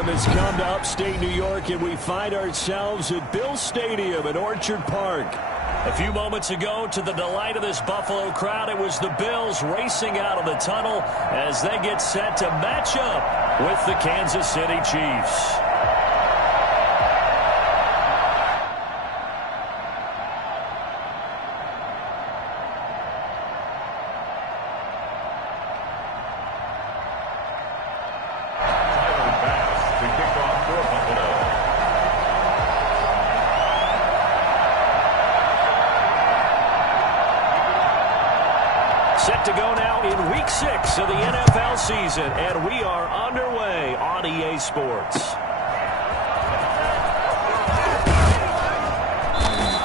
time has come to upstate New York, and we find ourselves at Bill Stadium in Orchard Park. A few moments ago, to the delight of this Buffalo crowd, it was the Bills racing out of the tunnel as they get set to match up with the Kansas City Chiefs. Set to go now in Week 6 of the NFL season, and we are underway on EA Sports.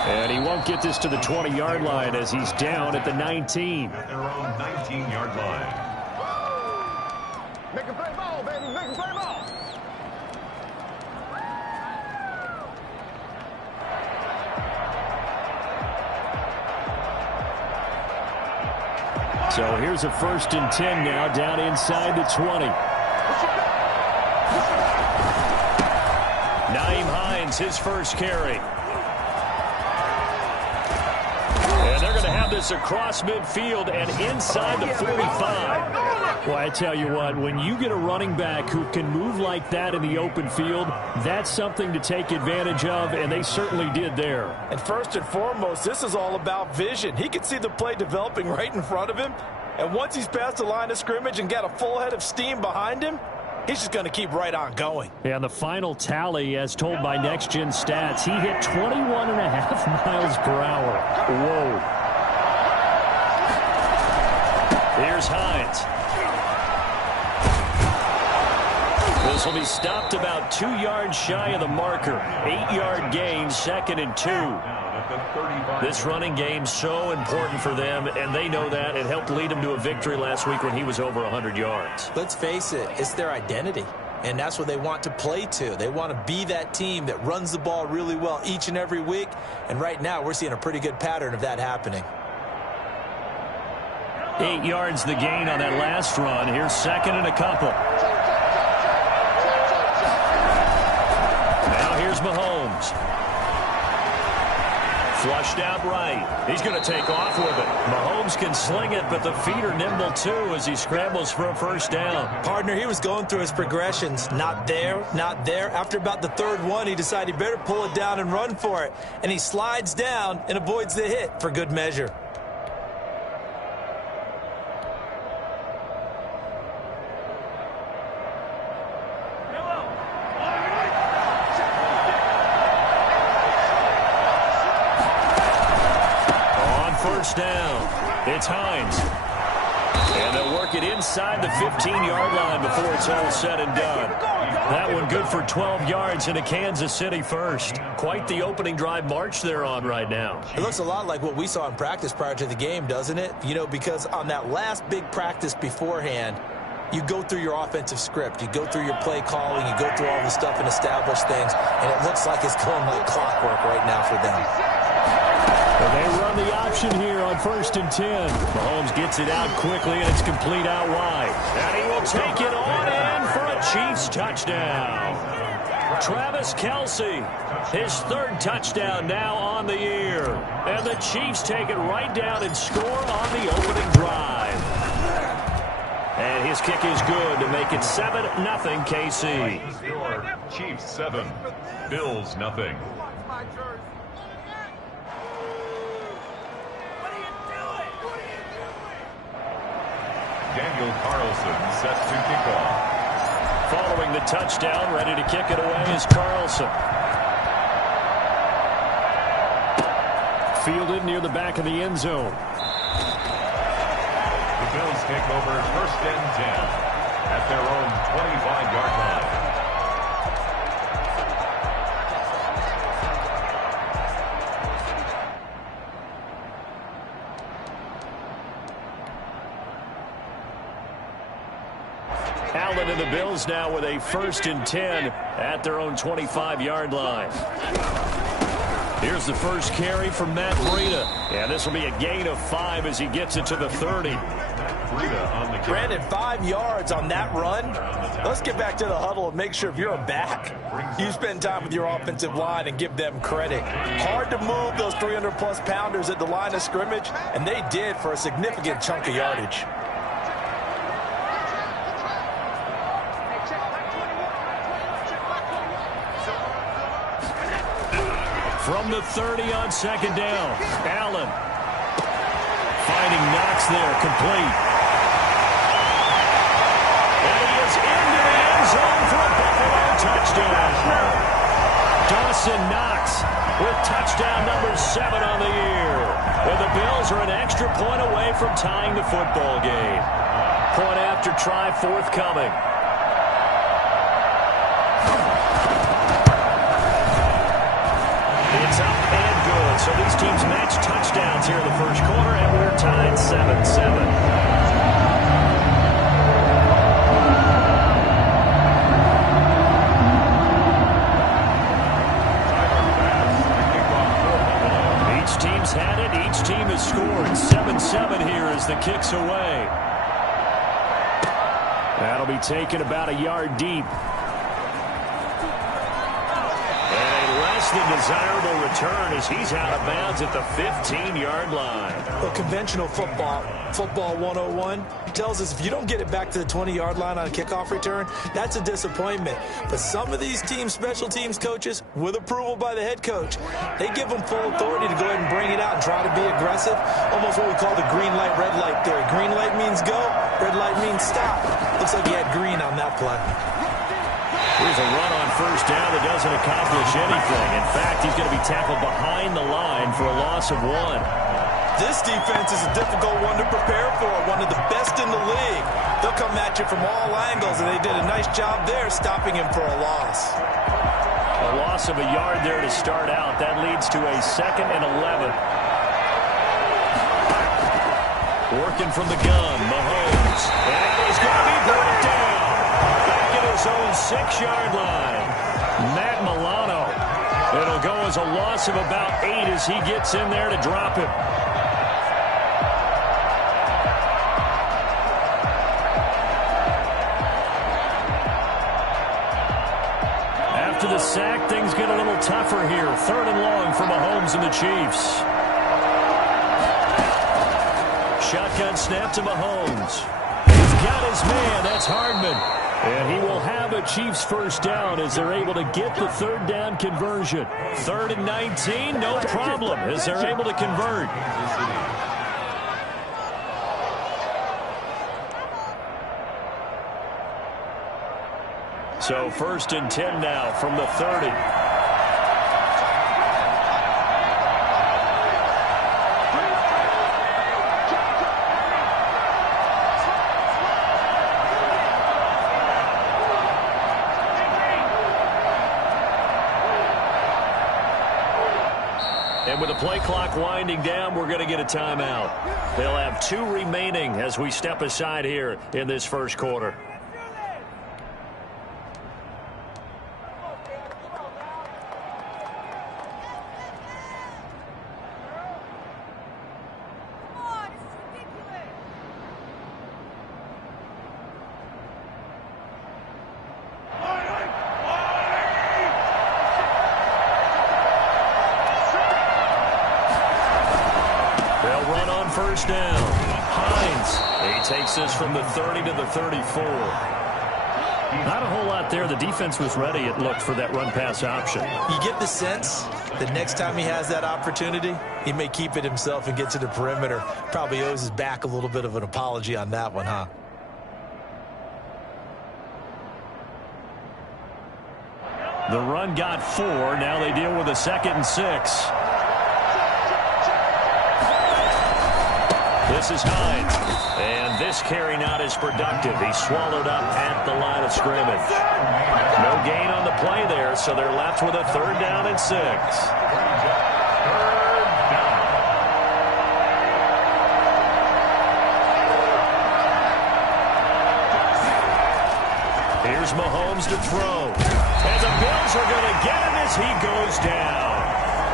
And he won't get this to the 20-yard line as he's down at the 19. At their own 19-yard line. Make a play ball, baby. Make a play ball. So here's a 1st and 10 now, down inside the 20. Nyheim Hines, his first carry. And they're going to have this across midfield and inside the 45. Well, I tell you what, when you get a running back who can move like that in the open field, that's something to take advantage of, and they certainly did there. And first and foremost, this is all about vision. He can see the play developing right in front of him, and once he's past the line of scrimmage and got a full head of steam behind him, he's just going to keep right on going. And the final tally, as told by Next Gen Stats, he hit 21.5 miles per hour. Whoa. Here's Hines. This will be stopped about 2 yards shy of the marker. 8-yard gain, 2nd and 2. This running game so important for them, and they know that. It helped lead them to a victory last week when he was over 100 yards. Let's face it, it's their identity, and that's what they want to play to. They want to be that team that runs the ball really well each and every week, and right now we're seeing a pretty good pattern of that happening. 8 yards the gain on that last run. Here's 2nd and a couple. Now here's Mahomes. Flushed out right. He's going to take off with it. Mahomes can sling it, but the feet are nimble too as he scrambles for a 1st down. Partner, he was going through his progressions. Not there, not there. After about the 3rd one, he decided he better pull it down and run for it. And he slides down and avoids the hit for good measure. Down. It's Hines. And they'll work it inside the 15-yard line before it's all said and done. That one good for 12 yards and a Kansas City first. Quite the opening drive march they're on right now. It looks a lot like what we saw in practice prior to the game, doesn't it? You know, because on that last big practice beforehand, you go through your offensive script. You go through your play calling. You go through all the stuff and establish things. And it looks like it's going like clockwork right now for them. Well, they run the option here on 1st and 10. Mahomes gets it out quickly, and it's complete out wide. And he will take it on in for a Chiefs touchdown. Travis Kelce, his 3rd touchdown now on the year. And the Chiefs take it right down and score on the opening drive. And his kick is good to make it 7-0 KC. Chiefs 7, Bills 0. Daniel Carlson set to kick off. Following the touchdown, ready to kick it away is Carlson. Fielded near the back of the end zone. The Bills take over 1st and 10 at their own 25-yard line. Allen and the Bills now with a 1st and 10 at their own 25-yard line. Here's the first carry from Matt Breida. And this will be a gain of 5 as he gets it to the 30. on the Brandon, 5 yards on that run. Let's get back to the huddle and make sure if you're a back, you spend time with your offensive line and give them credit. Hard to move those 300-plus pounders at the line of scrimmage, and they did for a significant chunk of yardage. From the 30 on second down, Allen finding Knox there, complete. And he is into the end zone for a Buffalo touchdown. Dawson Knox with touchdown number 7 on the year. And the Bills are an extra point away from tying the football game. Point after try forthcoming. It's up and good. So these teams match touchdowns here in the first quarter, and we're tied 7-7. Each team's had it. Each team has scored. 7-7 here as the kick's away. That'll be taken about a yard deep. The desirable return as he's out of bounds at the 15-yard line. Well, conventional football 101, tells us if you don't get it back to the 20-yard line on a kickoff return, that's a disappointment. But some of these teams, special teams coaches, with approval by the head coach, they give them full authority to go ahead and bring it out and try to be aggressive. Almost what we call the green light, red light theory. Green light means go, red light means stop. Looks like he had green on that play. Here's a run on first down that doesn't accomplish anything. In fact, he's going to be tackled behind the line for a loss of 1. This defense is a difficult one to prepare for, one of the best in the league. They'll come at you from all angles, and they did a nice job there stopping him for a loss. A loss of a yard there to start out. That leads to a 2nd and 11. Working from the gun, Mahomes. And he's going to be brought down. Back at his own 6-yard line. Matt Milano. It'll go as a loss of about 8 as he gets in there to drop him. After the sack, things get a little tougher here. 3rd and long for Mahomes and the Chiefs. Shotgun snap to Mahomes. He's got his man. That's Hardman. And he will have a Chiefs first down as they're able to get the 3rd down conversion. 3rd and 19, no problem as they're able to convert. So 1st and 10 now from the 30. And with the play clock winding down, we're going to get a timeout. They'll have 2 remaining as we step aside here in this first quarter. First down. Hines. He takes this from the 30 to the 34. Not a whole lot there. The defense was ready, it looked, for that run-pass option. You get the sense that next time he has that opportunity, he may keep it himself and get to the perimeter. Probably owes his back a little bit of an apology on that one, huh? The run got 4. Now they deal with a 2nd and 6. This is Hines. And this carry not as productive. He's swallowed up at the line of scrimmage. No gain on the play there, so they're left with a 3rd down and 6. Here's Mahomes to throw. And the Bills are going to get him as he goes down.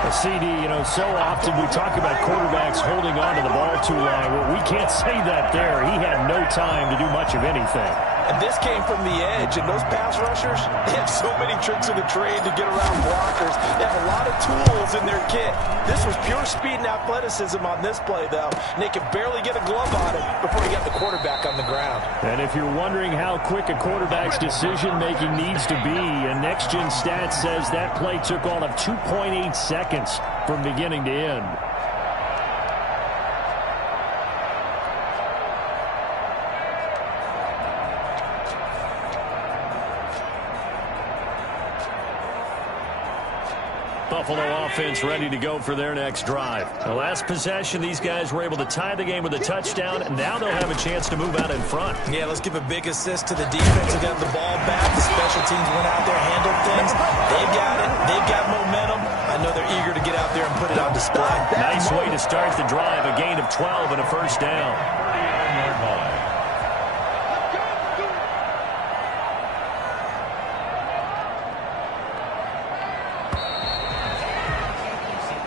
CD, you know, so often we talk about quarterbacks holding on to the ball too long. Well, we can't say that there. He had no time to do much of anything. And this came from the edge, and those pass rushers, they have so many tricks of the trade to get around blockers. They have a lot of tools in their kit. This was pure speed and athleticism on this play, though. And they could barely get a glove on it before he got the quarterback on the ground. And if you're wondering how quick a quarterback's decision-making needs to be, a next-gen stat says that play took all of 2.8 seconds from beginning to end. Buffalo offense ready to go for their next drive. The last possession, these guys were able to tie the game with a touchdown, and now they'll have a chance to move out in front. Yeah, let's give a big assist to the defense who got the ball back. The special teams went out there, handled things. They've got it. They've got momentum. I know they're eager to get out there and put it on display. Nice way to start the drive. A gain of 12 and a first down.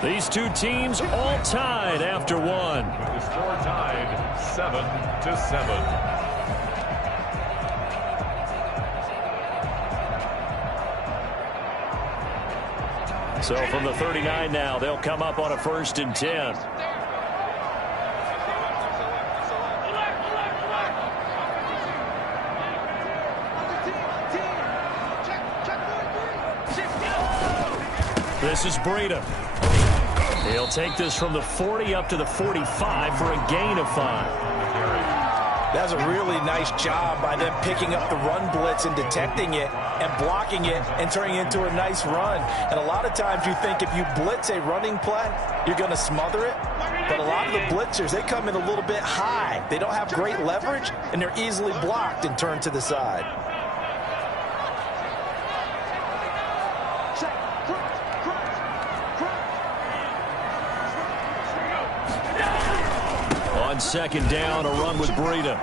These two teams all tied after one. With the score tied 7-7. So from the 39 now, they'll come up on a 1st and 10. This is Breida. He'll take this from the 40 up to the 45 for a gain of 5. That's a really nice job by them picking up the run blitz and detecting it and blocking it and turning it into a nice run. And a lot of times you think if you blitz a running play, you're going to smother it. But a lot of the blitzers, they come in a little bit high. They don't have great leverage, and they're easily blocked and turned to the side. On 2nd down, a run with Breida.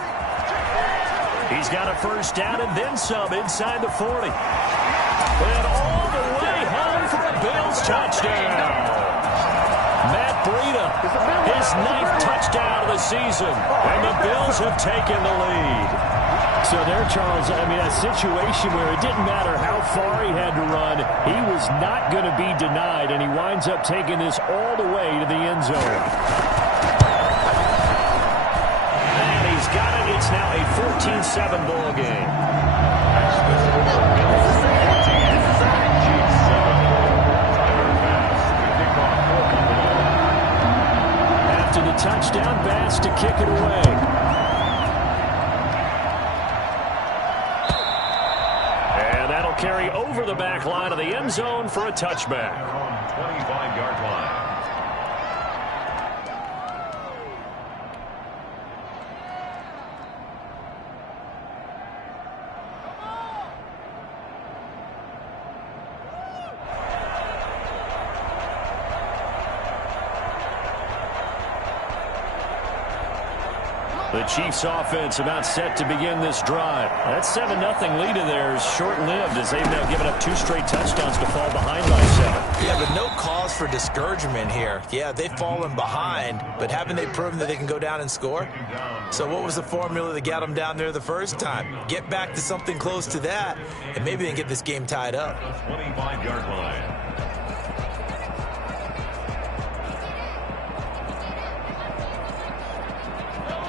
He's got a first down and then some inside the 40. And all the way home for a Bills touchdown. Matt Breida, his 9th touchdown of the season. And the Bills have taken the lead. So there, Charles, I mean, a situation where it didn't matter how far he had to run, he was not going to be denied, and he winds up taking this all the way to the end zone. Got it. It's now a 14-7 ball game. After the touchdown, Bass to kick it away. And that'll carry over the back line of the end zone for a touchback. 25-yard line. The Chiefs offense about set to begin this drive. That 7-0 lead of theirs short-lived as they've now given up 2 straight touchdowns to fall behind by 7. Yeah, but no cause for discouragement here. Yeah, they've fallen behind, but haven't they proven that they can go down and score? So what was the formula that got them down there the first time? Get back to something close to that, and maybe they can get this game tied up. 25-yard line.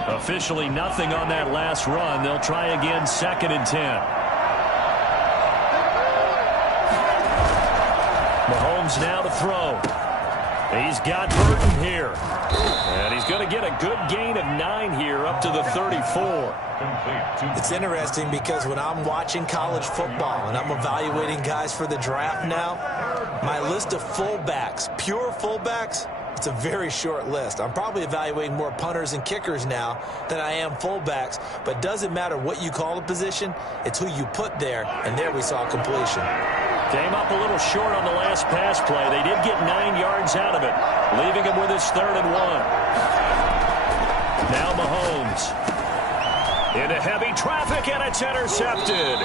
Officially nothing on that last run. They'll try again 2nd and 10. Mahomes now to throw. He's got Burton here. And he's going to get a good gain of 9 here up to the 34. It's interesting because when I'm watching college football and I'm evaluating guys for the draft now, my list of fullbacks, pure fullbacks, it's a very short list. I'm probably evaluating more punters and kickers now than I am fullbacks, but it doesn't matter what you call a position, it's who you put there, and there we saw completion. Came up a little short on the last pass play. They did get 9 yards out of it, leaving him with his 3rd and 1. Now Mahomes. Into heavy traffic, and it's intercepted.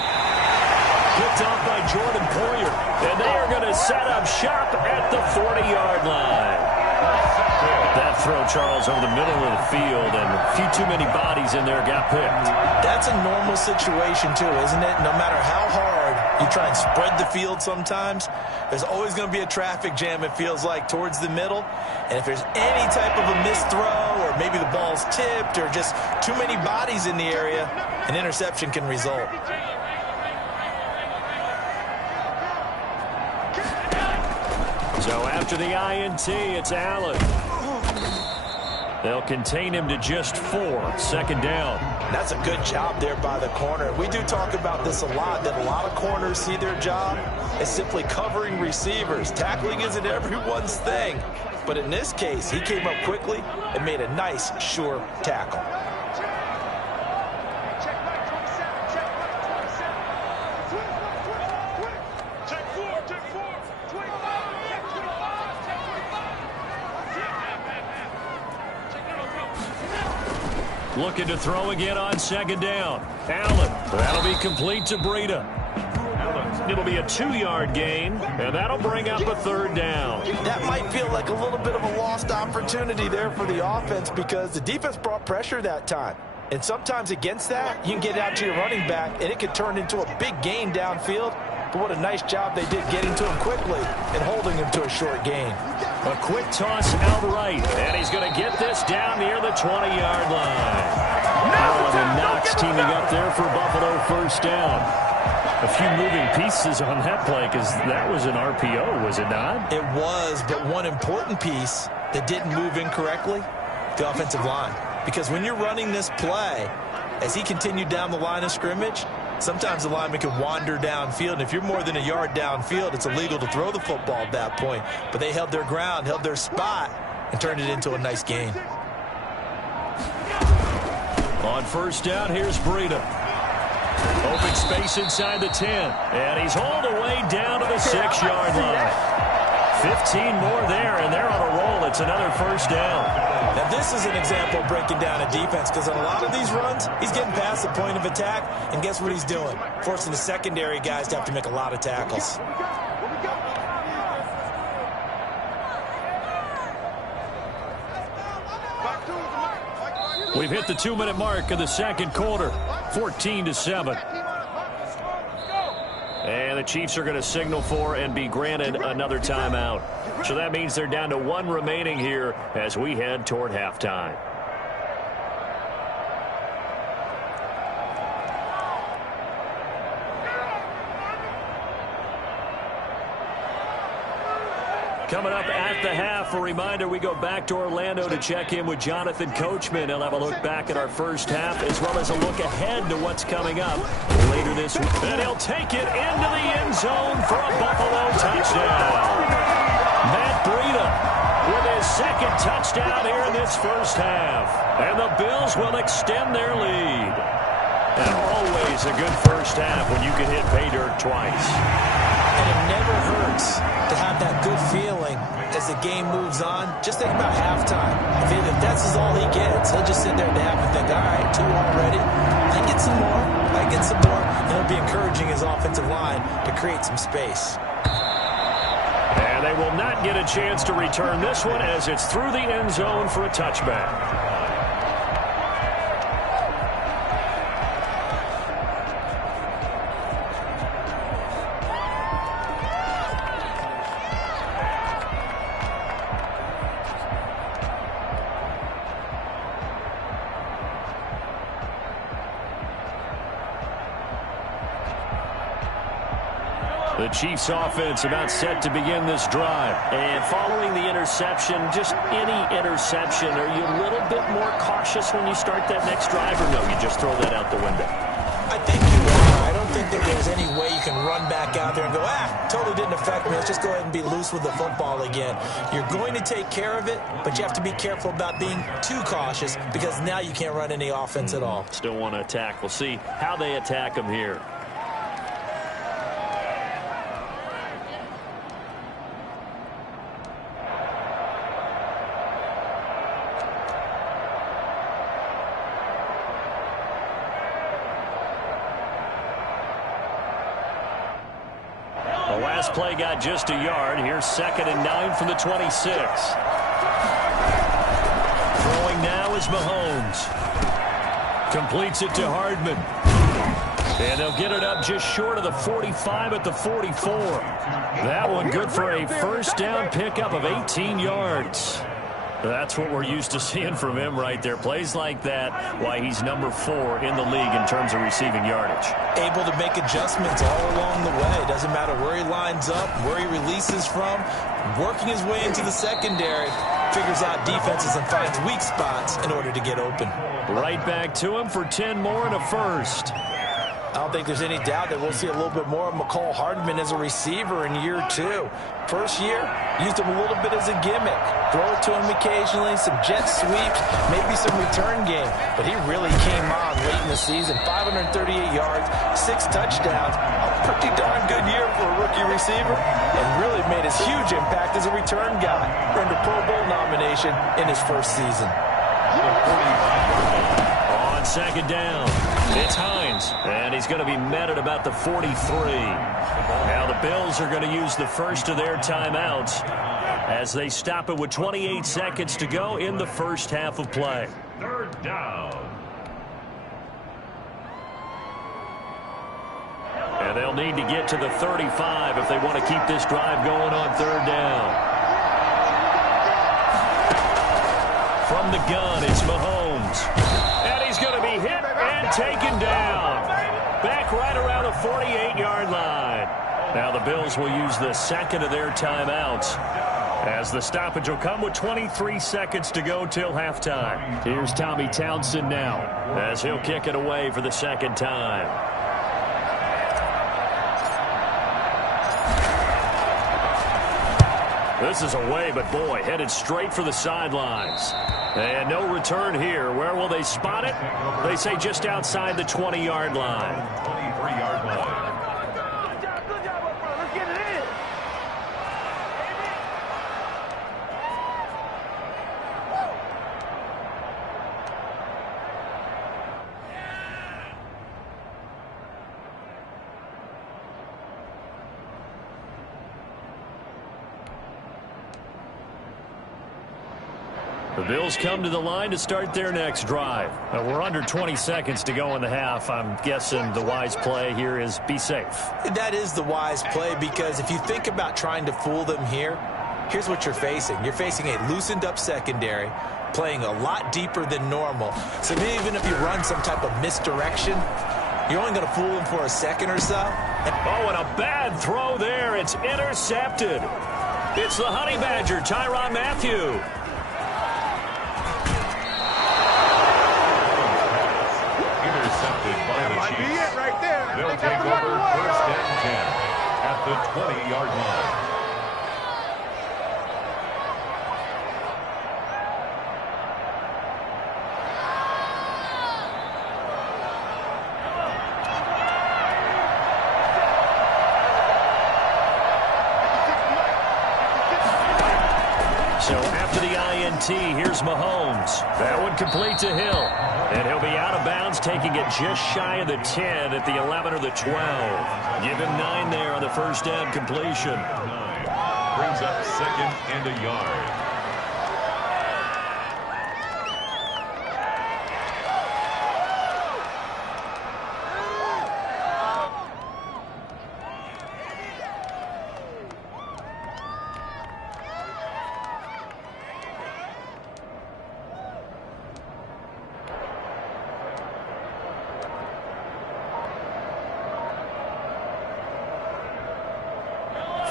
Picked off by Jordan Poyer. And they are going to set up shop at the 40-yard line. That throw, Charles, over the middle of the field, and a few too many bodies in there got picked. That's a normal situation, too, isn't it? No matter how hard you try and spread the field sometimes, there's always going to be a traffic jam, it feels like, towards the middle. And if there's any type of a missed throw, or maybe the ball's tipped, or just too many bodies in the area, an interception can result. So after the INT, it's Allen. They'll contain him to just 4, second down. That's a good job there by the corner. We do talk about this a lot, that a lot of corners see their job as simply covering receivers. Tackling isn't everyone's thing. But in this case, he came up quickly and made a nice, sure tackle. Looking to throw again on second down. Allen. That'll be complete to Breida. It'll be a 2-yard gain, and that'll bring up a third down. That might feel like a little bit of a lost opportunity there for the offense because the defense brought pressure that time. And sometimes against that, you can get out to your running back, and it could turn into a big gain downfield. But what a nice job they did getting to him quickly and holding him to a short gain. A quick toss out right, and he's going to get this down near the 20-yard line. Allen and Knox teaming up there for Buffalo first down. A few moving pieces on that play because that was an RPO, was it not? It was, but one important piece that didn't move incorrectly, the offensive line. Because when you're running this play, as he continued down the line of scrimmage, sometimes the lineman can wander downfield, and if you're more than a yard downfield, it's illegal to throw the football at that point. But they held their ground, held their spot, and turned it into a nice gain. On first down, here's Breida. Open space inside the 10, and he's hauled away down to the 6-yard line. 15 more there, and they're on a roll. It's another first down. Now, this is an example of breaking down a defense because on a lot of these runs, he's getting past the point of attack, and guess what he's doing? Forcing the secondary guys to have to make a lot of tackles. We've hit the 2-minute mark of the second quarter, 14-7. And the Chiefs are going to signal for and be granted another timeout. So that means they're down to 1 remaining here as we head toward halftime. Coming up at the half, a reminder, we go back to Orlando to check in with Jonathan Coachman. He'll have a look back at our first half as well as a look ahead to what's coming up later this week. And he'll take it into the end zone for a Buffalo touchdown. Matt Breida with his second touchdown here in this first half. And the Bills will extend their lead. And always a good first half when you can hit pay dirt twice. And it never hurts to have that good feeling as the game moves on. Just think about halftime. If that's all he gets, he'll just sit there at the half and think, all right, 2 already. I get some more. I get some more. And he'll be encouraging his offensive line to create some space. And they will not get a chance to return this one as it's through the end zone for a touchback. The Chiefs offense about set to begin this drive. And following the interception, just any interception, are you a little bit more cautious when you start that next drive, or no, you just throw that out the window? I think you are. I don't think that there's any way you can run back out there and go, totally didn't affect me. Let's just go ahead and be loose with the football again. You're going to take care of it, but you have to be careful about being too cautious because now you can't run any offense at all. Still want to attack. We'll see how they attack them here. The last play got just a yard. Here's 2nd and 9 from the 26. Throwing now is Mahomes. Completes it to Hardman. And they'll get it up just short of the 45 at the 44. That one good for a first down pickup of 18 yards. That's what we're used to seeing from him right there. Plays like that, why he's number 4 in the league in terms of receiving yardage. Able to make adjustments all along the way. Doesn't matter where he lines up, where he releases from. Working his way into the secondary. Figures out defenses and finds weak spots in order to get open. Right back to him for 10 more and a first. I don't think there's any doubt that we'll see a little bit more of McCall Hardman as a receiver in year 2. First year, used him a little bit as a gimmick. Throw it to him occasionally, some jet sweeps, maybe some return game. But he really came on late in the season. 538 yards, 6 touchdowns. A pretty darn good year for a rookie receiver. And really made his huge impact as a return guy. Earned a Pro Bowl nomination in his first season. On 2nd down, it's Hines, and he's going to be met at about the 43. Now the Bills are going to use the first of their timeouts as they stop it with 28 seconds to go in the first half of play. 3rd down. And they'll need to get to the 35 if they want to keep this drive going on 3rd down. From the gun, it's Mahomes. And he's going to be hit and taken down. Back right around the 48-yard line. Now the Bills will use the 2nd of their timeouts as the stoppage will come with 23 seconds to go till halftime. Here's Tommy Townsend now as he'll kick it away for the 2nd time. This is away, but boy, headed straight for the sidelines. And no return here. Where will they spot it? They say just outside the 20-yard line. 23-yard line. Good job up front. Let's get it in. The Bills come to the line to start their next drive. We're under 20 seconds to go in the half. I'm guessing the wise play here is be safe. That is the wise play, because if you think about trying to fool them here, here's what you're facing. You're facing a loosened up secondary, playing a lot deeper than normal. So maybe even if you run some type of misdirection, you're only going to fool them for a second or so. Oh, and a bad throw there. It's intercepted. It's the Honey Badger, Tyrann Mathieu. Intercepted by the Might be Chiefs. it right there. They'll They got take the over one. 1st and 10 at the 20-yard line. So after the INT, here's Mahomes. That one complete to Hill. And he'll be out of bounds, taking it just shy of the 10 at the 11 or the 12. Give him 9 there on the first down completion. 9 brings up 2nd and a yard.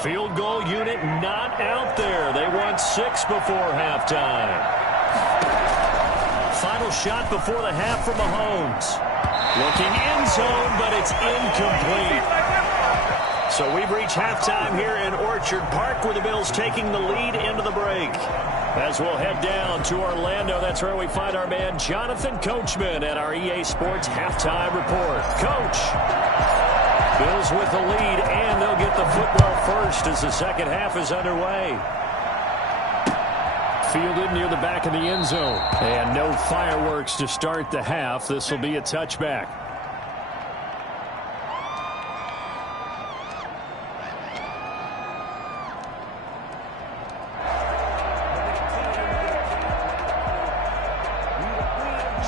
Field goal unit not out there. They want 6 before halftime. Final shot before the half from Mahomes. Looking end zone, but it's incomplete. So we've reached halftime here in Orchard Park, where the Bills taking the lead into the break. As we'll head down to Orlando, that's where we find our man Jonathan Coachman at our EA Sports Halftime Report. Coach, Bills with the lead, and they'll get the football first as the second half is underway. Fielded near the back of the end zone. And no fireworks to start the half. This will be a touchback.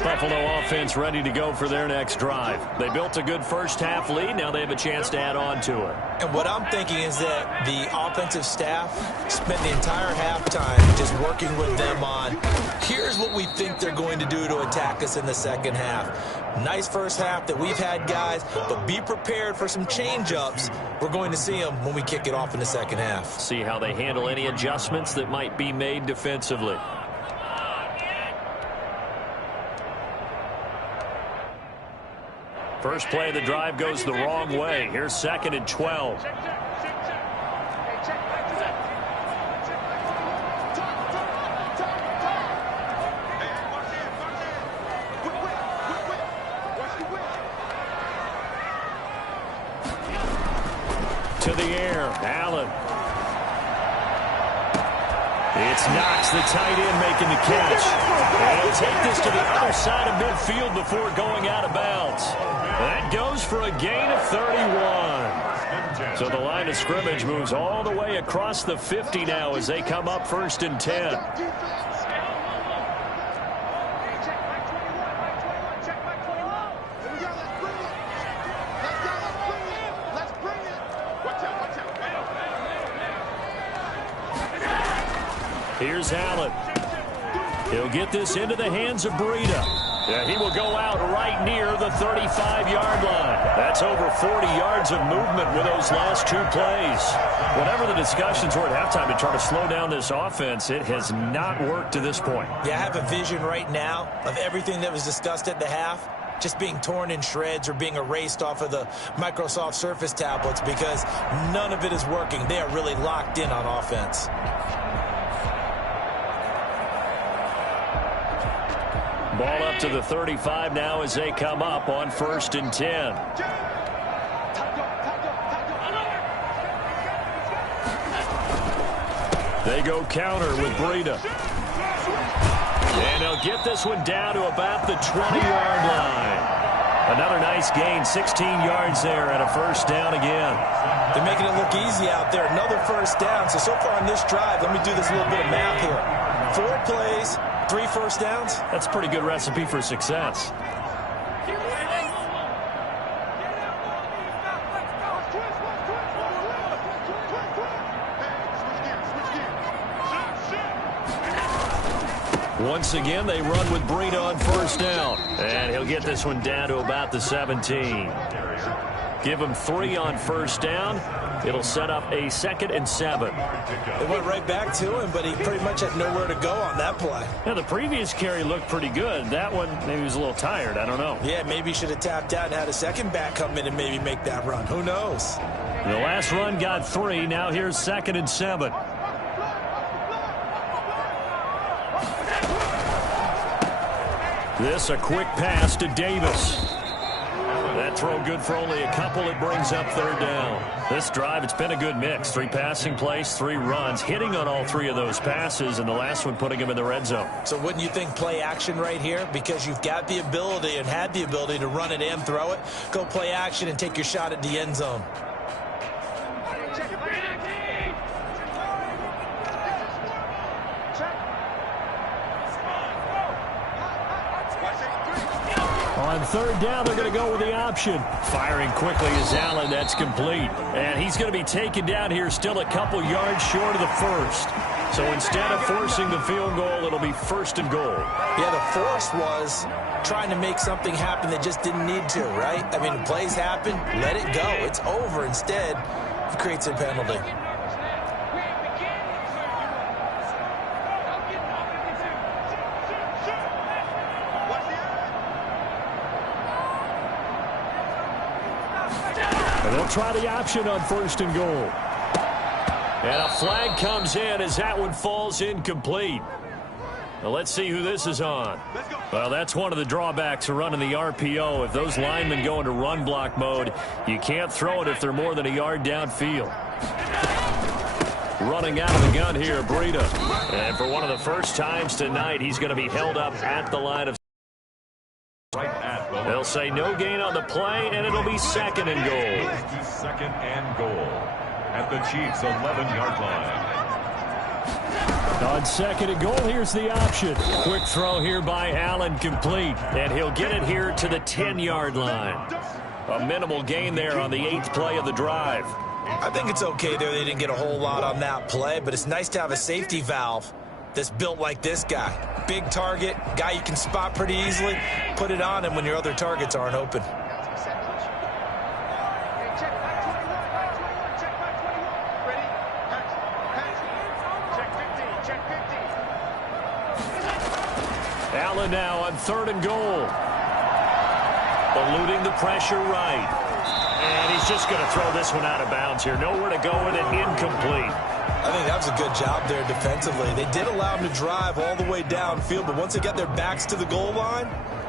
Buffalo offense ready to go for their next drive. They built a good first-half lead. Now they have a chance to add on to it. And what I'm thinking is that the offensive staff spent the entire halftime just working with them on, here's what we think they're going to do to attack us in the second half. Nice first half that we've had, guys, but be prepared for some change-ups. We're going to see them when we kick it off in the second half. See how they handle any adjustments that might be made defensively. First play of the drive goes the wrong way. Here's 2nd and 12. To the air, Allen. It's Knox, the tight end, making the catch. And he'll take this to the other side of midfield before going out of bounds. That goes for a gain of 31. So the line of scrimmage moves all the way across the 50 now as they come up 1st and 10. Here's Allen. He'll get this into the hands of Breida. Yeah, he will go out right near the 35-yard line. That's over 40 yards of movement with those last 2 plays. Whatever the discussions were at halftime to try to slow down this offense, it has not worked to this point. Yeah, I have a vision right now of everything that was discussed at the half just being torn in shreds or being erased off of the Microsoft Surface tablets because none of it is working. They are really locked in on offense. Ball up to the 35 now as they come up on 1st and 10. They go counter with Breida. And they'll get this one down to about the 20-yard line. Another nice gain, 16 yards there and a 1st down again. They're making it look easy out there. Another 1st down. So far on this drive, let me do this little bit of math here. 4 plays, 3 1st downs. That's a pretty good recipe for success. Once again, they run with Breida on 1st down. And he'll get this one down to about the 17. Give him 3 on 1st down. It'll set up a 2nd and 7. They went right back to him, but he pretty much had nowhere to go on that play. Yeah, the previous carry looked pretty good. That one, maybe he was a little tired. I don't know. Yeah, maybe he should have tapped out and had a second back come in and maybe make that run. Who knows? The last run got 3. Now here's 2nd and 7. This a quick pass to Davis. That throw good for only a couple. It brings up 3rd down. This drive, it's been a good mix. 3 passing plays, 3 runs, hitting on all 3 of those passes, and the last one putting him in the red zone. So wouldn't you think play action right here? Because you've got the ability and had the ability to run it and throw it. Go play action and take your shot at the end zone. On 3rd down, they're going to go with the option. Firing quickly is Allen. That's complete. And he's going to be taken down here still a couple yards short of the 1st. So instead of forcing the field goal, it'll be 1st and goal. Yeah, the force was trying to make something happen that just didn't need to, right? I mean, plays happen, let it go. It's over. Instead, it creates a penalty. And they'll try the option on 1st and goal. And a flag comes in as that one falls incomplete. Now let's see who this is on. Well, that's one of the drawbacks of running the RPO. If those linemen go into run block mode, you can't throw it if they're more than a yard downfield. Running out of the gun here, Breida. And for one of the first times tonight, he's going to be held up at the line of. They'll say no gain on the play, and it'll be 2nd and goal. 2nd and goal at the Chiefs' 11-yard line. On second and goal, here's the option. Quick throw here by Allen, complete. And he'll get it here to the 10-yard line. A minimal gain there on the 8th play of the drive. I think it's okay there. They didn't get a whole lot on that play, but it's nice to have a safety valve that's built like this guy. Big target, guy you can spot pretty easily. Put it on him when your other targets aren't open. Allen now on 3rd and goal. Eluding the pressure right. And he's just going to throw this one out of bounds here. Nowhere to go with it. Incomplete. I think that was a good job there defensively. They did allow him to drive all the way downfield, but once they got their backs to the goal line,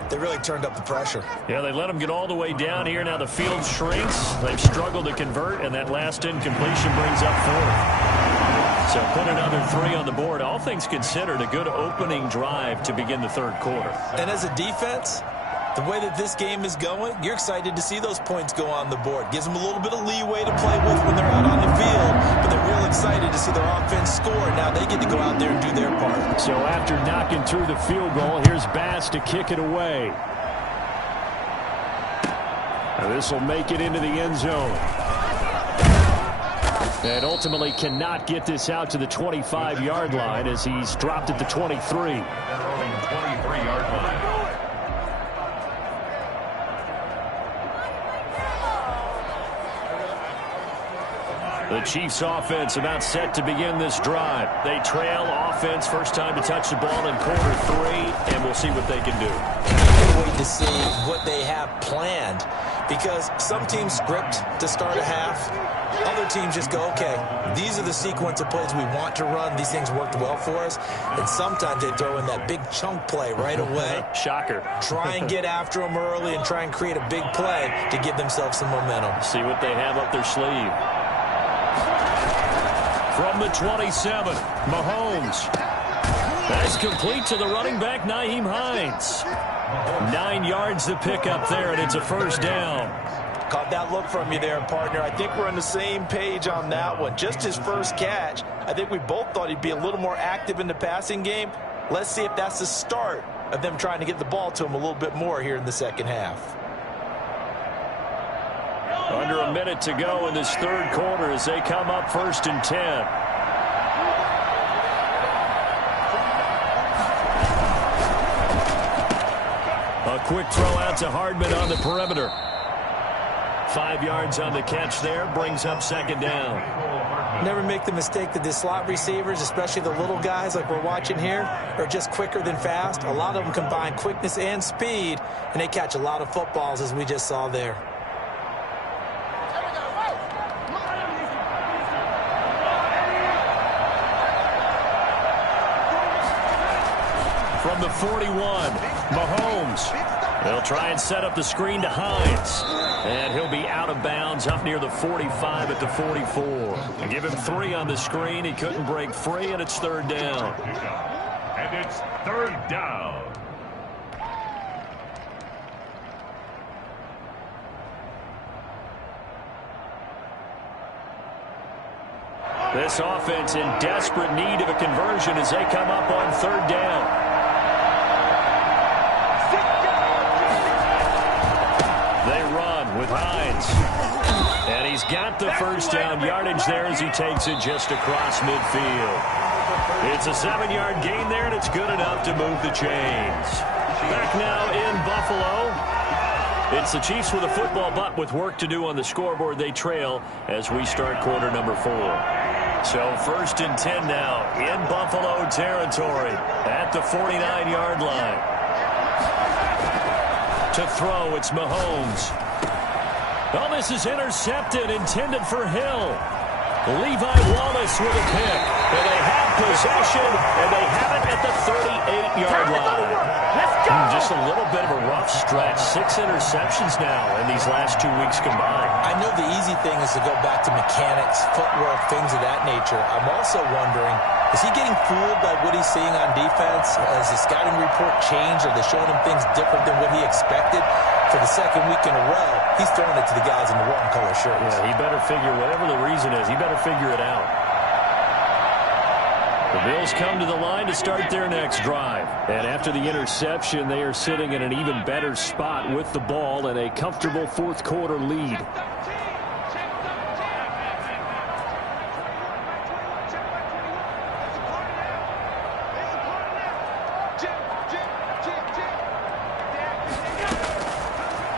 they really turned up the pressure. Yeah, they let him get all the way down here. Now the field shrinks. They've struggled to convert, and that last incompletion brings up 4th. So put another 3 on the board. All things considered, a good opening drive to begin the 3rd quarter. And as a defense, the way that this game is going, you're excited to see those points go on the board. Gives them a little bit of leeway to play with when they're out on the field, but they're real excited to see their offense score. Now they get to go out there and do their part. So after knocking through the field goal, here's Bass to kick it away. This will make it into the end zone. And ultimately cannot get this out to the 25-yard line as he's dropped at the 23. 23-yard line. The Chiefs offense about set to begin this drive. They trail offense, first time to touch the ball in quarter 3, and we'll see what they can do. Can't wait to see what they have planned, because some teams script to start a half. Other teams just go, okay, these are the sequence of plays we want to run. These things worked well for us. And sometimes they throw in that big chunk play right away. Shocker. Try and get after them early and try and create a big play to give themselves some momentum. See what they have up their sleeve. From the 27, Mahomes. That's complete to the running back, Nyheim Hines. 9 yards to pick up there, and it's a first down. Caught that look from you there, partner. I think we're on the same page on that one. Just his first catch. I think we both thought he'd be a little more active in the passing game. Let's see if that's the start of them trying to get the ball to him a little bit more here in the second half. Under a minute to go in this 3rd quarter as they come up 1st and 10. A quick throw out to Hardman on the perimeter. 5 yards on the catch there, brings up 2nd down. Never make the mistake that the slot receivers, especially the little guys like we're watching here, are just quicker than fast. A lot of them combine quickness and speed, and they catch a lot of footballs, as we just saw there. From the 41, Mahomes. They'll try and set up the screen to Hines. And he'll be out of bounds up near the 45 at the 44. And give him 3 on the screen. He couldn't break free, and it's 3rd down. And it's 3rd down. This offense in desperate need of a conversion as they come up on 3rd down. They run with Hines. And he's got the first down yardage there as he takes it just across midfield. It's a 7-yard gain there, and it's good enough to move the chains. Back now in Buffalo. It's the Chiefs with a football, but with work to do on the scoreboard. They trail as we start quarter number 4. So 1st and 10 now in Buffalo territory at the 49-yard line. To throw, it's Mahomes. Oh, this is intercepted, intended for Hill. Levi Wallace with a pick. And they have possession, and they have it at the 38-yard line. Just a little bit of a rough stretch. 6 interceptions now in these last 2 weeks combined. I know the easy thing is to go back to mechanics, footwork, things of that nature. I'm also wondering, is he getting fooled by what he's seeing on defense? Has the scouting report changed? Are they showing him things different than what he expected? For the 2nd week in a row, he's throwing it to the guys in the wrong color shirts. Yeah, he better figure, whatever the reason is, he better figure it out. The Bills come to the line to start their next drive. And after the interception, they are sitting in an even better spot with the ball and a comfortable fourth quarter lead.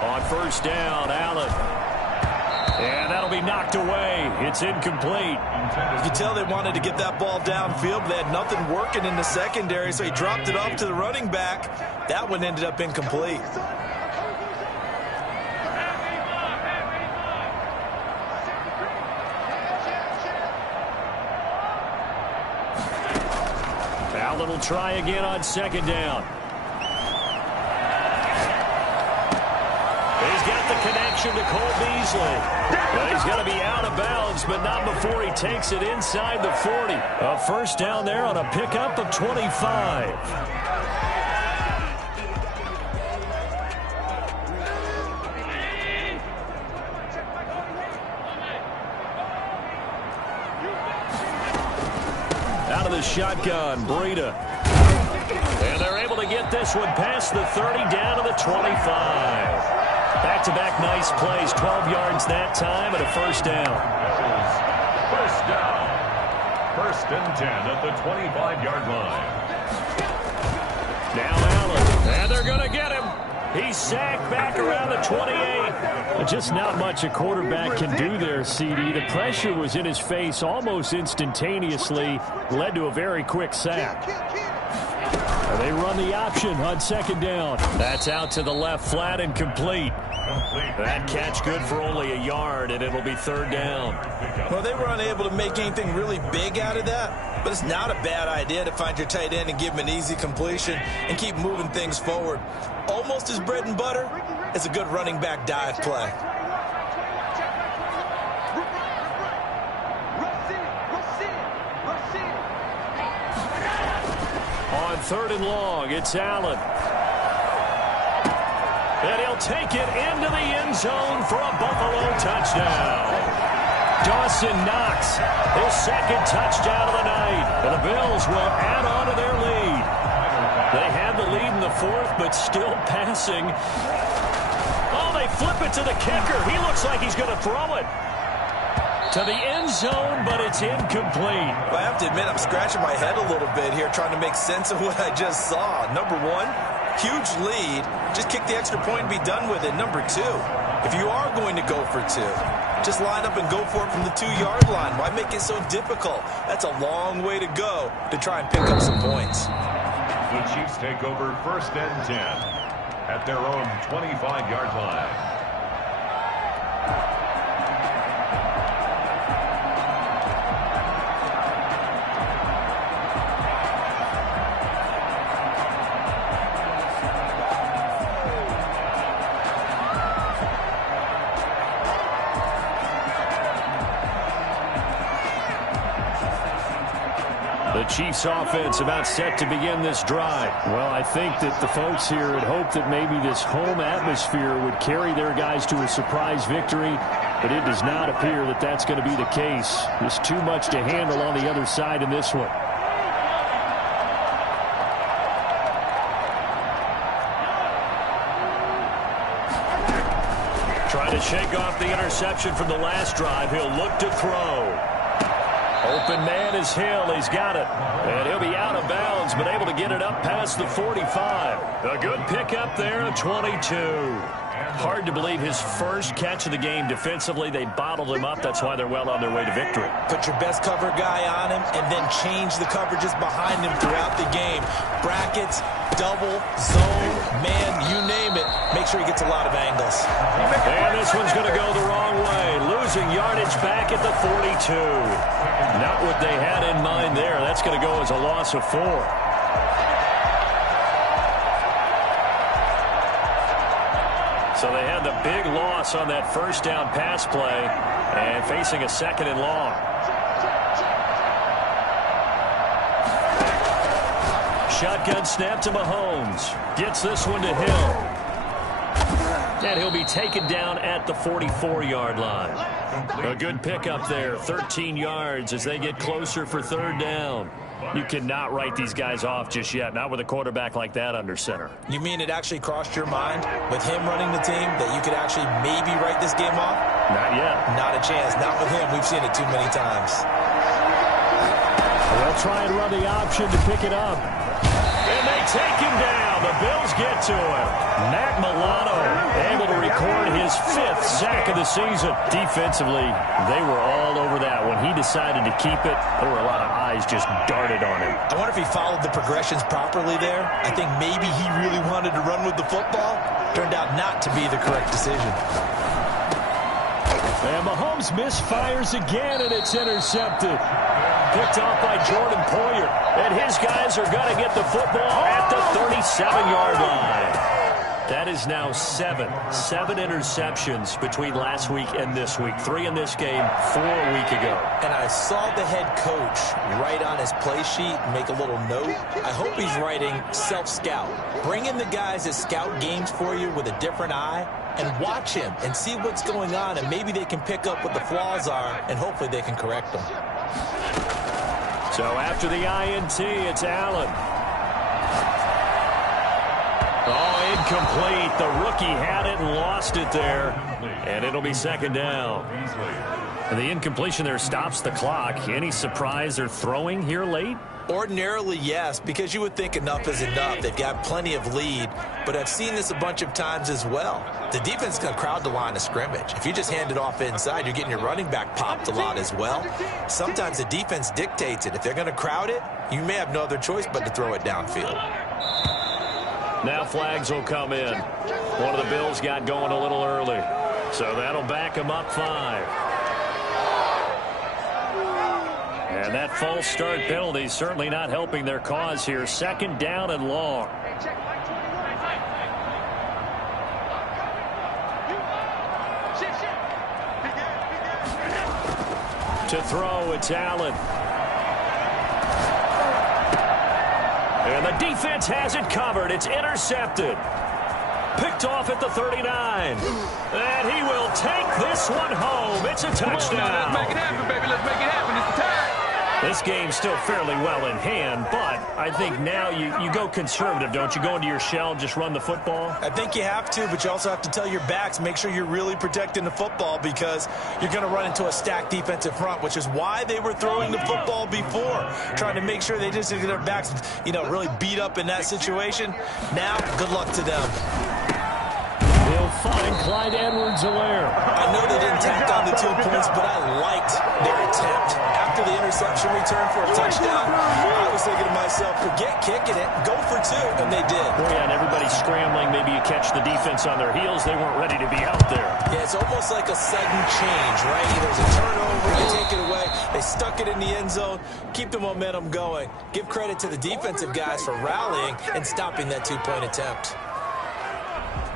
On first down, Allen. And that'll be knocked away. It's incomplete. You can tell they wanted to get that ball downfield, but they had nothing working in the secondary, so he dropped it off to the running back. That one ended up incomplete. Allen will try again on second down. He's got the connection to Cole Beasley. But he's going to be out of bounds, but not before he takes it inside the 40. A first down there on a pickup of 25. Out of the shotgun, Breida. And they're able to get this one past the 30, down to the 25. Back-to-back nice plays, 12 yards that time, and a first down. First down. First and 10 at the 25-yard line. Now Allen, and they're going to get him. He's sacked back around the 28. Just not much a quarterback can do there, CD. The pressure was in his face almost instantaneously, led to a very quick sack. They run the option on second down. That's out to the left, flat and complete. That catch good for only a yard, and it'll be third down. Well, they were unable to make anything really big out of that, but it's not a bad idea to find your tight end and give him an easy completion and keep moving things forward. Almost as bread and butter as a good running back dive play. On third and long, it's Allen. And he'll take it into the end zone for a Buffalo touchdown. Dawson Knox, his second touchdown of the night. And the Bills will add on to their lead. They had the lead in the fourth, but still passing. Oh, they flip it to the kicker. He looks like he's going to throw it to the end zone, but it's incomplete. Well, I have to admit, I'm scratching my head a little bit here trying to make sense of what I just saw. Number one, huge lead. Just kick the extra point and be done with it. Number two, if you are going to go for two, just line up and go for it from the 2-yard line. Why make it so difficult? That's a long way to go to try and pick up some points. The Chiefs take over first and 10 at their own 25-yard line. The Chiefs offense about set to begin this drive. Well, I think that the folks here had hoped that maybe this home atmosphere would carry their guys to a surprise victory, but it does not appear that that's going to be the case. There's too much to handle on the other side in this one. Trying to shake off the interception from the last drive. He'll look to throw. Open man is Hill. He's got it. And he'll be out of bounds, but able to get it up past the 45. A good pickup there, a 22. Hard to believe his first catch of the game defensively. They bottled him up. That's why they're well on their way to victory. Put your best cover guy on him and then change the coverages behind him throughout the game. Brackets, double, zone, man, you name it. Make sure he gets a lot of angles. And this one's going to go the wrong way. Losing yardage back at the 42. Not what they had in mind there. That's going to go as a loss of 4. So they had the big loss on that first down pass play and facing a second and long. Shotgun snap to Mahomes. Gets this one to Hill. And he'll be taken down at the 44-yard line. A good pickup there, 13 yards as they get closer for third down. You cannot write these guys off just yet, not with a quarterback like that under center. You mean it actually crossed your mind with him running the team that you could actually maybe write this game off? Not yet. Not a chance. Not with him. We've seen it too many times. They'll try and run the option to pick it up. And they take him down. The Bills get to him. Matt Milano able to record his 5th sack of the season. Defensively, they were all over that. When he decided to keep it, there were a lot of eyes just darted on him. I wonder if he followed the progressions properly there. I think maybe he really wanted to run with the football. Turned out not to be the correct decision. And Mahomes misfires again, and it's intercepted. Picked off by Jordan Poyer. And his guys are going to get the football at the 37-yard line. That is now 7 interceptions between last week and this week. 3 in this game, 4 a week ago. And I saw the head coach write on his play sheet, make a little note. I hope he's writing self-scout. Bring in the guys that scout games for you with a different eye and watch him and see what's going on, and maybe they can pick up what the flaws are, and hopefully they can correct them. So after the INT, it's Allen. Oh, incomplete. The rookie had it and lost it there. And it'll be second down. And the incompletion there stops the clock. Any surprise they're throwing here late? Ordinarily, yes, because you would think enough is enough. They've got plenty of lead, but I've seen this a bunch of times as well. The defense is going to crowd the line of scrimmage. If you just hand it off inside, you're getting your running back popped a lot as well. Sometimes the defense dictates it. If they're going to crowd it, you may have no other choice but to throw it downfield. Now flags will come in. One of the Bills got going a little early, so that'll back them up 5. And that false start penalty certainly not helping their cause here. Second down and long. To throw, it's Allen. And the defense has it covered. It's intercepted. Picked off at the 39. And he will take this one home. It's a touchdown. Let's make it happen, baby. Let's make it happen. It's the time. This game's still fairly well in hand, but I think now you go conservative, don't you? Go into your shell and just run the football? I think you have to, but you also have to tell your backs, make sure you're really protecting the football, because you're going to run into a stacked defensive front, which is why they were throwing the football before, trying to make sure they just get their backs, really beat up in that situation. Now, good luck to them. They'll find Clyde Edwards-Helaire. I know they didn't tack on the 2 points, but I liked their attempt. After the interception return for a touchdown, I was thinking to myself, forget kicking it, go for 2, and they did. Boy, and everybody's scrambling. Maybe you catch the defense on their heels. They weren't ready to be out there. Yeah, it's almost like a sudden change, right? There's a turnover, you take it away. They stuck it in the end zone. Keep the momentum going. Give credit to the defensive guys for rallying and stopping that 2-point attempt.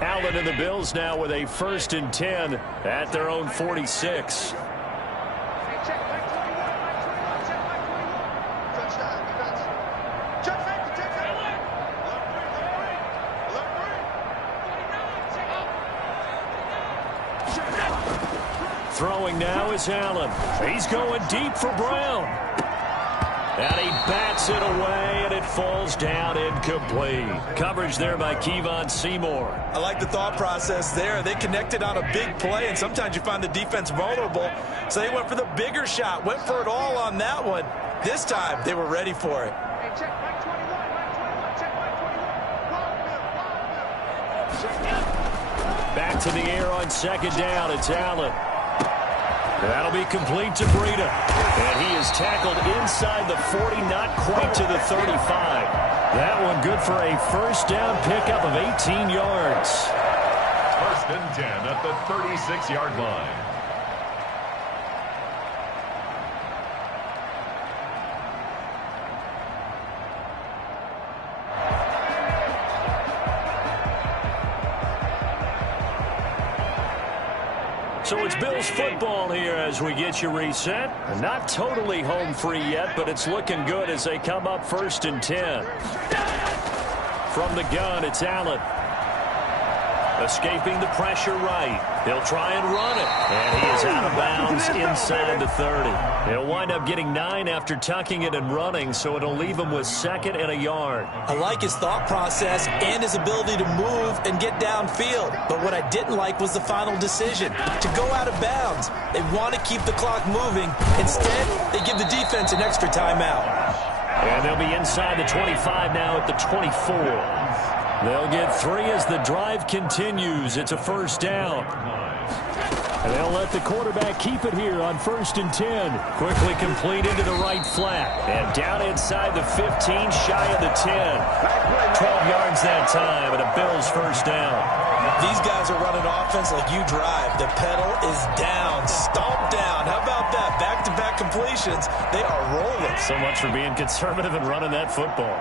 Allen and the Bills now with a 1st and 10 at their own 46. Throwing now is Allen. He's going deep for Brown. And he bats it away, and it falls down incomplete. Coverage there by Kevon Seymour. I like the thought process there. They connected on a big play, and sometimes you find the defense vulnerable. So they went for the bigger shot, went for it all on that one. This time, they were ready for it. Back to the air on second down. It's Allen. That'll be complete to Breida. And he is tackled inside the 40, not quite to the 35. That one good for a first down pickup of 18 yards. 1st and 10 at the 36-yard line. So it's Bills football here as we get you reset. Not totally home free yet, but it's looking good as they come up 1st and 10. From the gun, it's Allen. Escaping the pressure right. He'll try and run it. And he is out of bounds inside the 30. He'll wind up getting 9 after tucking it and running, so it'll leave him with 2nd and a yard. I like his thought process and his ability to move and get downfield. But what I didn't like was the final decision, to go out of bounds. They want to keep the clock moving. Instead, they give the defense an extra timeout. And they'll be inside the 25 now at the 24. They'll get 3 as the drive continues. It's a first down. And they'll let the quarterback keep it here on 1st and 10. Quickly complete into the right flat. And down inside the 15, shy of the 10. 12 yards that time, and a Bills first down. These guys are running offense like you drive. The pedal is down, stomp down. How about that? Back-to-back completions. They are rolling. So much for being conservative and running that football.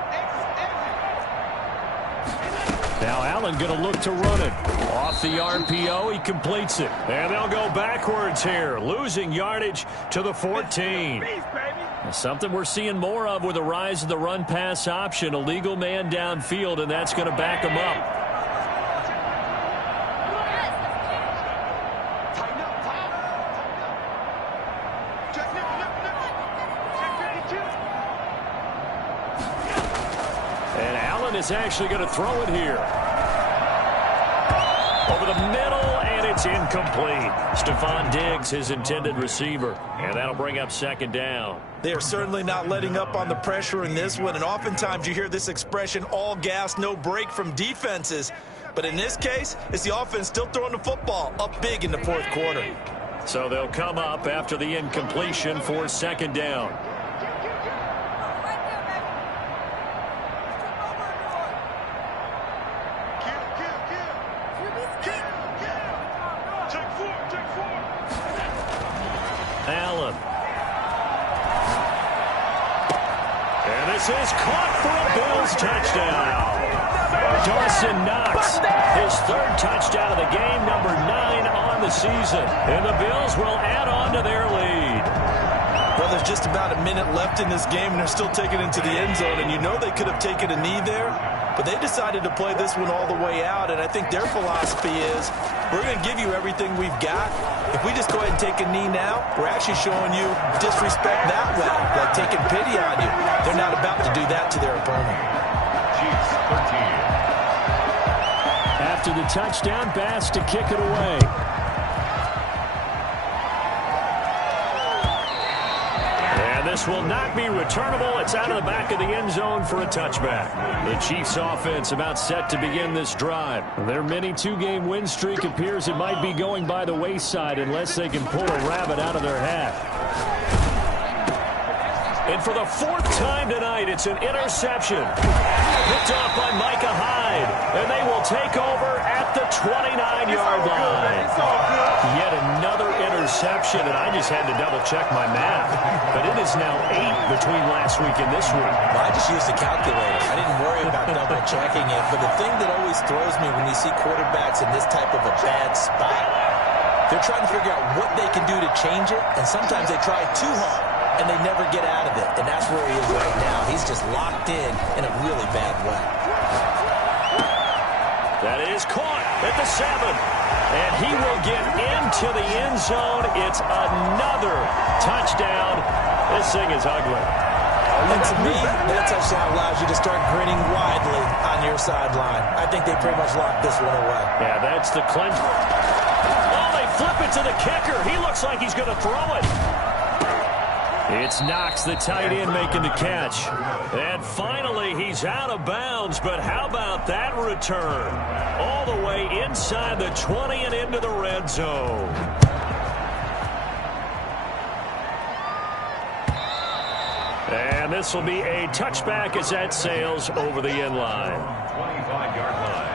Now Allen going to look to run it. Off the RPO, he completes it. And they'll go backwards here, losing yardage to the 14. Something we're seeing more of with the rise of the run-pass option. A legal man downfield, and that's going to back him up. And Allen is actually going to throw it here. Over the middle, and it's incomplete. Stephon Diggs, his intended receiver. And that'll bring up 2nd down. They are certainly not letting up on the pressure in this one. And oftentimes you hear this expression, all gas, no break from defenses. But in this case, it's the offense still throwing the football up big in the 4th quarter. So they'll come up after the incompletion for 2nd down. Allen. And this is caught for a Bills touchdown. Dawson Knox, his 3rd touchdown of the game, number 9 on the season. And the Bills will add on to their lead. Well, there's just about a minute left in this game, and they're still taking it into the end zone. And you know they could have taken a knee there, but they decided to play this one all the way out. And I think their philosophy is, we're going to give you everything we've got. If we just go ahead and take a knee now, we're actually showing you disrespect that way, like taking pity on you. They're not about to do that to their opponent. Chiefs 13. After the touchdown, Bass to kick it away. And this will not be returnable. It's out of the back of the end zone for a touchback. The Chiefs offense about set to begin this drive. Their mini 2-game win streak appears it might be going by the wayside unless they can pull a rabbit out of their hat. And for the 4th time tonight, it's an interception. Picked off by Micah Hyde. And they will take over at the 29-yard line. Yet another interception, and I just had to double-check my math. But it is now 8 between last week and this week. Well, I just used a calculator. I didn't worry about double-checking it. But the thing that always throws me when you see quarterbacks in this type of a bad spot, they're trying to figure out what they can do to change it, and sometimes they try too hard, and they never get out of it. And that's where he is right now. He's just locked in a really bad way. That is caught at the 7. And he will get into the end zone. It's another touchdown. This thing is ugly. And to me, that touchdown allows you to start grinning widely on your sideline. I think they pretty much locked this one away. Yeah, that's the clinch. Oh, they flip it to the kicker. He looks like he's going to throw it. It's Knox, the tight end, making the catch. And finally, he's out of bounds. But how about that return? All the way inside the 20 and into the red zone. And this will be a touchback as that sails over the end line. 25-yard line.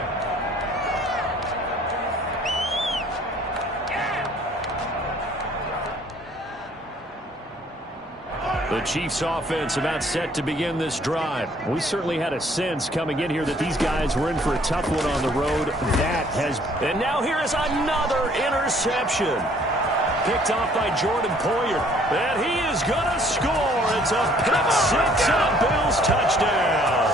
The Chiefs offense about set to begin this drive. We certainly had a sense coming in here that these guys were in for a tough one on the road. And now here is another interception. Picked off by Jordan Poyer. And he is going to score. It's a pick six and a Bills touchdown.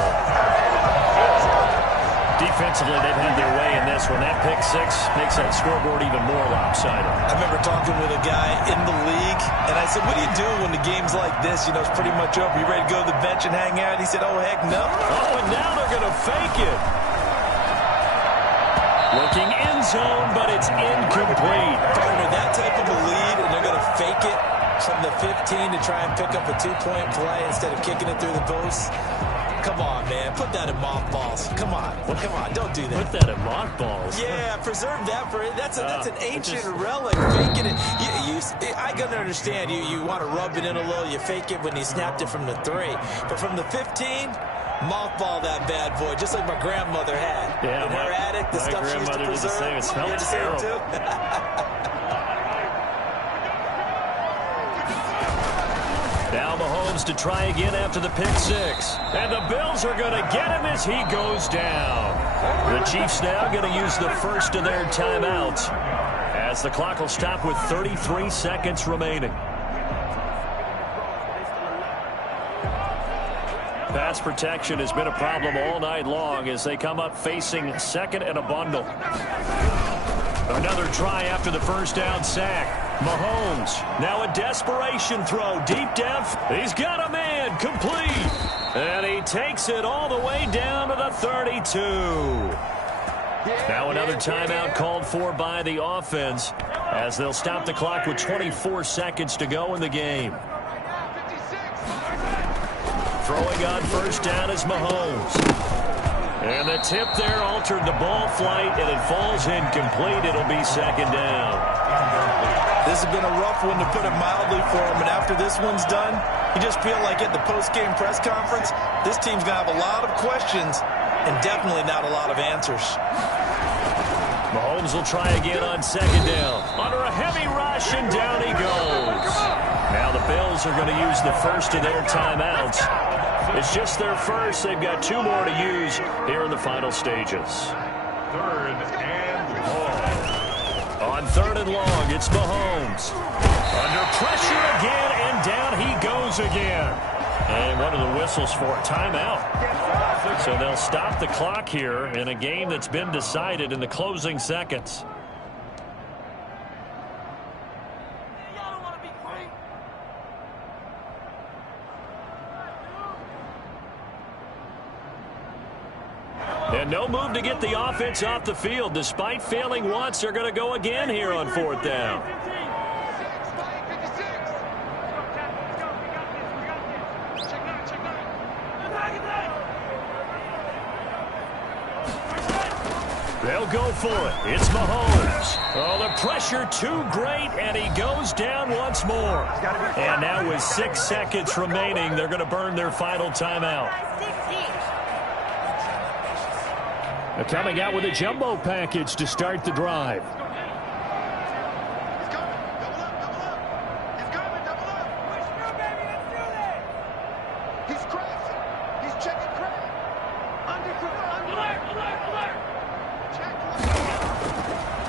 Defensively, they've had their way in this one. That pick six makes that scoreboard even more lopsided. I remember talking with a guy in the league, and I said, what do you do when the game's like this? You know, it's pretty much over. You ready to go to the bench and hang out? He said, oh, heck no. Oh, and now they're going to fake it. Looking end zone, but it's incomplete. Partner, that type of a lead, and they're going to fake it from the 15 to try and pick up a 2-point play instead of kicking it through the post. Come on, man. Put that in mothballs. Come on. Come on. Don't do that. Put that in mothballs. Yeah, preserve that for it. That's an ancient relic. Faking it. I can understand. You want to rub it in a little. You fake it when you snapped it from the 3. But from the 15, mothball that bad boy, just like my grandmother had. Yeah, in her attic, the stuff she used to preserve. Did the same. It smelled terrible. Now Mahomes to try again after the pick six. And the Bills are going to get him as he goes down. The Chiefs now going to use the first of their timeouts as the clock will stop with 33 seconds remaining. Pass protection has been a problem all night long as they come up facing second and a bundle. Another try after the first down sack. Mahomes, now a desperation throw, deep depth. He's got a man, complete. And he takes it all the way down to the 32. Now another timeout called for by the offense as they'll stop the clock with 24 seconds to go in the game. Throwing on first down is Mahomes. And the tip there altered the ball flight, and it falls incomplete. It'll be second down. This has been a rough one, to put it mildly, for him. And after this one's done, you just feel like at the post-game press conference, this team's going to have a lot of questions and definitely not a lot of answers. Mahomes will try again on second down. Under a heavy rush, and down he goes. Now the Bills are going to use the first of their timeouts. It's just their first. They've got 2 more to use here in the final stages. Third and long. On third and long, it's Mahomes. Under pressure again, and down he goes again. And what are the whistles for? Timeout. So they'll stop the clock here in a game that's been decided in the closing seconds. And no move to get the offense off the field. Despite failing once, they're going to go again here on fourth down. They'll go for it. It's Mahomes. Oh, the pressure too great, and he goes down once more. And now with 6 seconds remaining, they're going to burn their final timeout. They're coming out with a jumbo package to start the drive.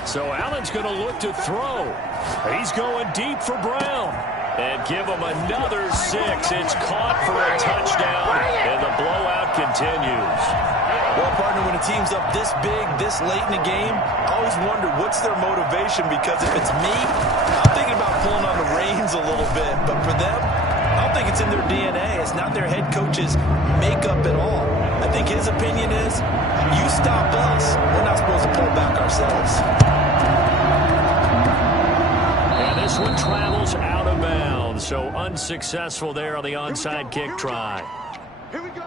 So Allen's going to look to throw. He's going deep for Brown. And give him another 6. It's caught for a touchdown, and the blowout continues. Well, partner, when a team's up this big, this late in the game, I always wonder what's their motivation, because if it's me, I'm thinking about pulling on the reins a little bit. But for them, I don't think it's in their DNA. It's not their head coach's makeup at all. I think his opinion is, you stop us, we're not supposed to pull back ourselves. And this one travels out of bounds, so unsuccessful there on the onside kick try. Here we go.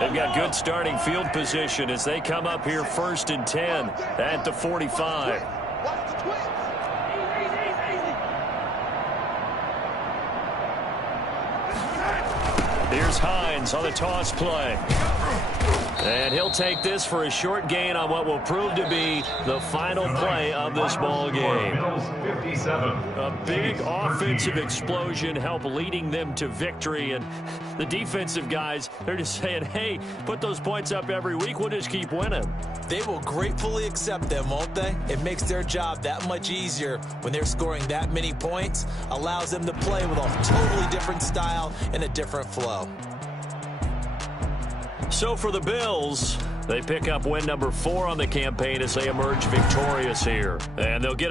They've got good starting field position as they come up here 1st and 10 at the 45. Watch the twist. Here's Hines on the toss play. And he'll take this for a short gain on what will prove to be the final play of this ball game. A big offensive explosion helped leading them to victory. And the defensive guys, they're just saying, hey, put those points up every week. We'll just keep winning. They will gratefully accept them, won't they? It makes their job that much easier when they're scoring that many points. Allows them to play with a totally different style and a different flow. So for the Bills, they pick up win number 4 on the campaign as they emerge victorious here. And they'll get